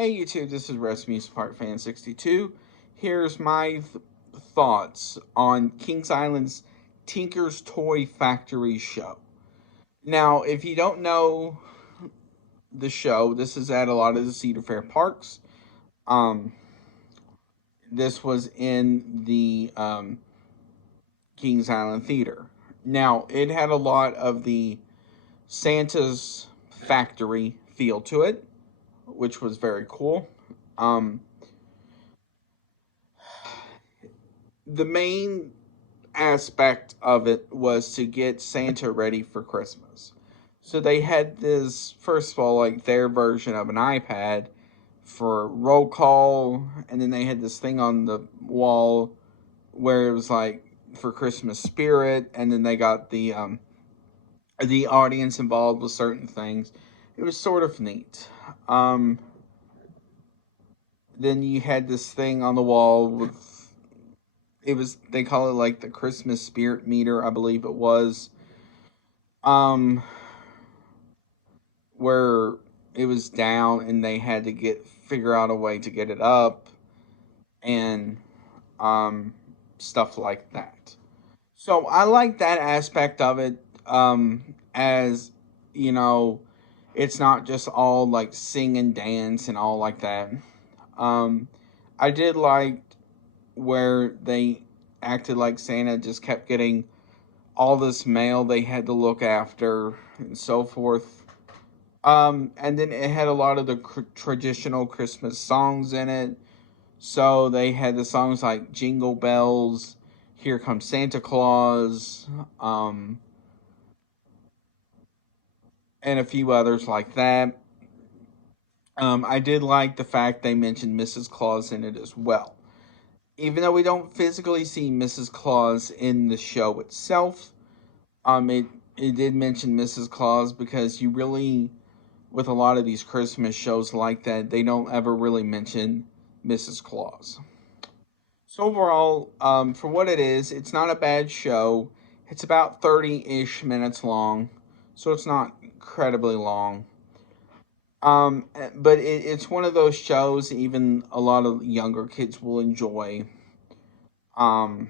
Hey YouTube, this is Rescues Part Fan 62. Here's my thoughts on Kings Island's Tinker's Toy Factory show. Now, if you don't know the show, this is at a lot of the Cedar Fair parks. Um, this was in the Kings Island Theater. Now, it had a lot of the Santa's factory feel to it, which was very cool. Um, the main aspect of it was to get Santa ready for Christmas. So they had this, first of all, like their version of an iPad for roll call, and then they had this thing on the wall where it was like for Christmas spirit, and then they got the audience involved with certain things. It was sort of neat. Um, then you had this thing on the wall with they call it like the Christmas spirit meter, I believe it was. Um, where it was down and they had to figure out a way to get it up and stuff like that. So I like that aspect of it. As you know, it's not just all like sing and dance and all like that. Um, I did like where they acted like Santa just kept getting all this mail they had to look after and so forth. And then it had a lot of the traditional Christmas songs in it. So they had the songs like Jingle Bells, Here Comes Santa Claus, and a few others like that. I did like the fact they mentioned Mrs. Claus in it as well. Even though we don't physically see Mrs. Claus in the show itself, it did mention Mrs. Claus because you really, with a lot of these Christmas shows like that, they don't ever really mention Mrs. Claus. So overall, for what it is, it's not a bad show. It's about 30-ish minutes long, so it's not incredibly long. But it's one of those shows even a lot of younger kids will enjoy. Um,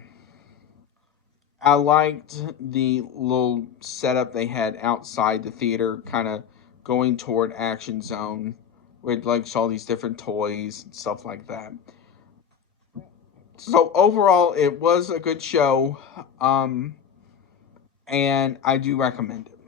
I liked the little setup they had outside the theater, kind of going toward Action Zone, where it like saw these different toys and stuff like that. So overall, it was a good show, and I do recommend it.